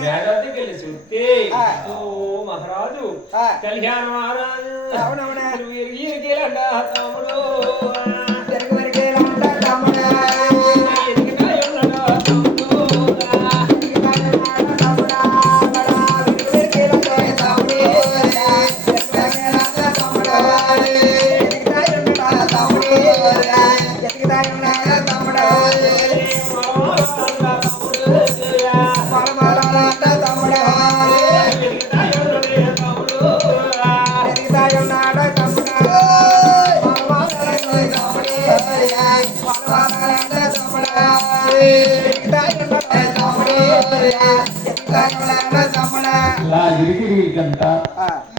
మేడకి వెళ్ళి చూస్తే ఓ మహారాజు కళ్యాణ మహారాజు అవునవునా తమ్ముడు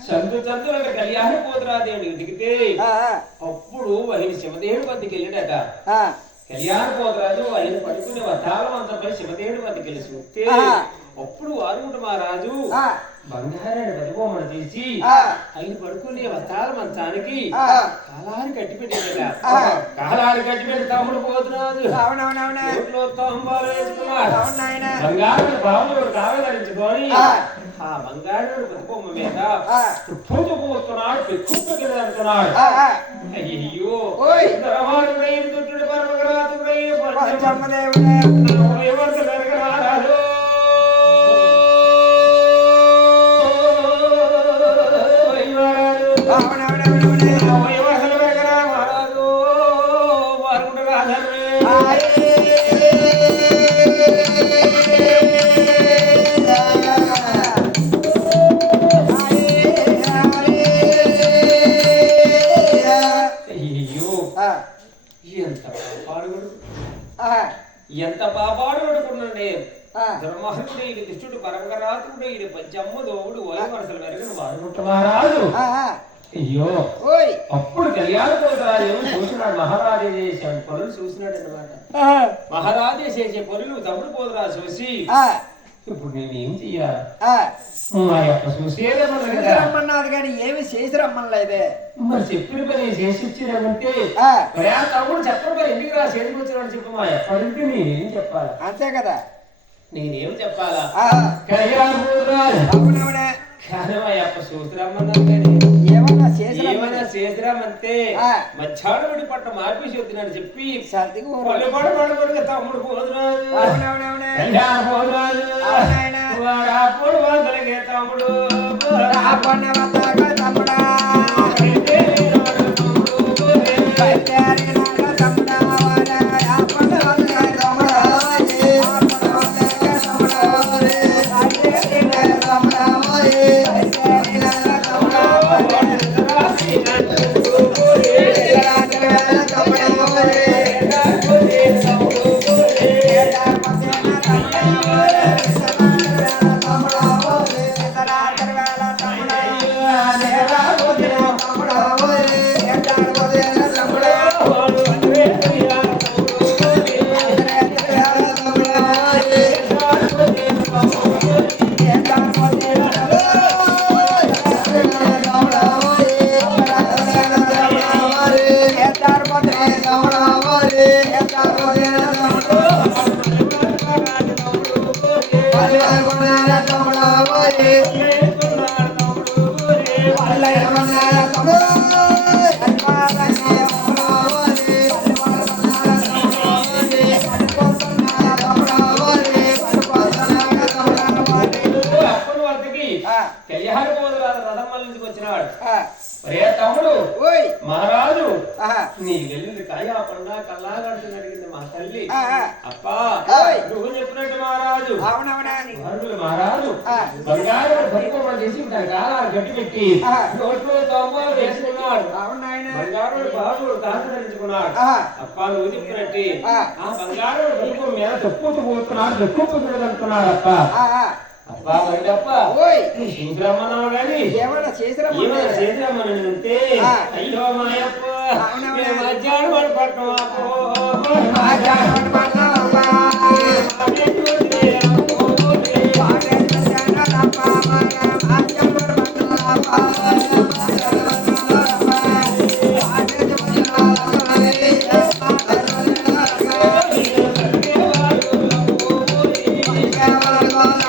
చందు చందులకు కళ్యాణ పోతురాదేవుడు దిగితే అప్పుడు ఆయన శివదేవుడి వద్దకు వెళ్ళాడట. కళ్యాణ పోతురాజు ఆయన పడుకునే వద్దాలం అంతపై శివదేవుడి వద్దకు వెళ్ళి చూస్తే అప్పుడు వారుగుంట మహారాజు బంగారాన్ని బతికోమని తీసి ఆయన పడుకునే వస్త్రాల మంచానికి కాలాన్ని కట్టిపెట్టాడట. కాలాన్ని కట్టిపెట్టి తమ్ముడు పోతురాజు నోట్లో తంబాలు వేసుకున్నాడు. బంగారు బాబుడు కావదరించుకొని ఆ బంగారు బతుకోమ్మ మీద పోతున్నాడు, పెక్కుతున్నాడు. అయ్యో దుట్టుడు పరమగరాజు ఎంత పాపాడు పడుకున్నాండి ధర్మహరుడు ఈయన దుష్టుడు పరమగరాతుడు ఈయన పంచమ్మ దోవుడు ఓయి వరసల వెరగను వారుకుంటున్నారాజు. అయ్యో అప్పుడు కళ్యాణ పోతురాజు చూసినాడు. మహారాజు చేసే పనులు చూసినాడు అన్నమాట. మహారాజు చేసే పనులు తమ్ముడు పోతురాజు చూసి ఇప్పుడు నేనేం చెయ్యాలి చూసేదమ్మన్నారు కానీ ఏమి చేసి రమ్మలేదే. మరి చెప్పిన పని చేసి ఇచ్చినామంటే తమ్ముడు చెప్పడం మరి ఎందుకు రా చేతికి వచ్చినాడు చెప్పు మా ఎప్పటికీ నేనేం చెప్పాలి? అంతే కదా, నేనేం చెప్పాలా? ఏమన్నా చేసిరామంతే మధ్యాహ్నం పట్ట మార్పి చెప్తున్నాడు చెప్పి తమ్ముడు పోతురాజు తమ్ముడు తమ్ముడు మహారాజు నీకు వెళ్ళింది కాయ పండా కల్లా కడుతుంది అడిగింది మా తల్లి. అప్పా నువ్వు చెప్పినట్టు మహారాజు మహారాజు బంగారు బతుకమ్మని చేసి దాని కాలాలు గట్టి పెట్టి నోట్లో తొమ్మాలు వేసుకున్నాడు. బంగారు బాబు దాంత ధరించుకున్నాడు. అప్పా నువ్వు చెప్పినట్టు ఆ బంగారు బతుకమ్మ మీద తొక్కుతూ పోతున్నాడు, దొక్కుతున్నాడు అప్ప. అబ్బా బయటప్ప చూసిరమ్మన్నావు కానీ ఏమన్నా చేసిరమ్మని అంతే. అయ్యో మాయప్ప మధ్యాహ్నం పడి పట్టం Bye.